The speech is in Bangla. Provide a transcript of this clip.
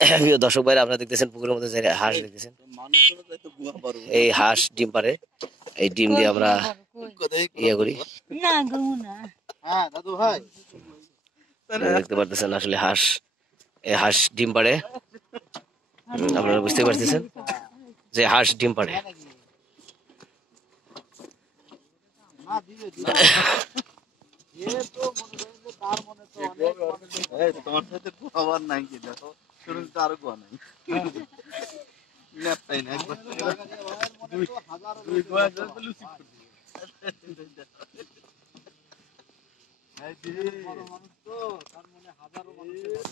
প্রিয় দর্শক ভাইরা, আপনারা দেখতেছেন পুকুরের মধ্যে যে হাঁস দেখতেছেন। এই হাঁস ডিম পারে, এই ডিম দিয়ে আমরা ইয়ে করি। দেখতে পারতেছেন আসলে হাঁস, এই হাঁস ডিম পারে। আপনারা বুঝতে পারতেছেন যে হাঁস ডিম পারে। তোমার সাথে আবার নাই কি দেখো, শুরুতে তো আরো গোয়া নাই। নেপাই না একবার দুই গোয়া তো লুচি করবে। এই দিদি বড় মানুষ তো, তার মনে হাজারো মানুষ।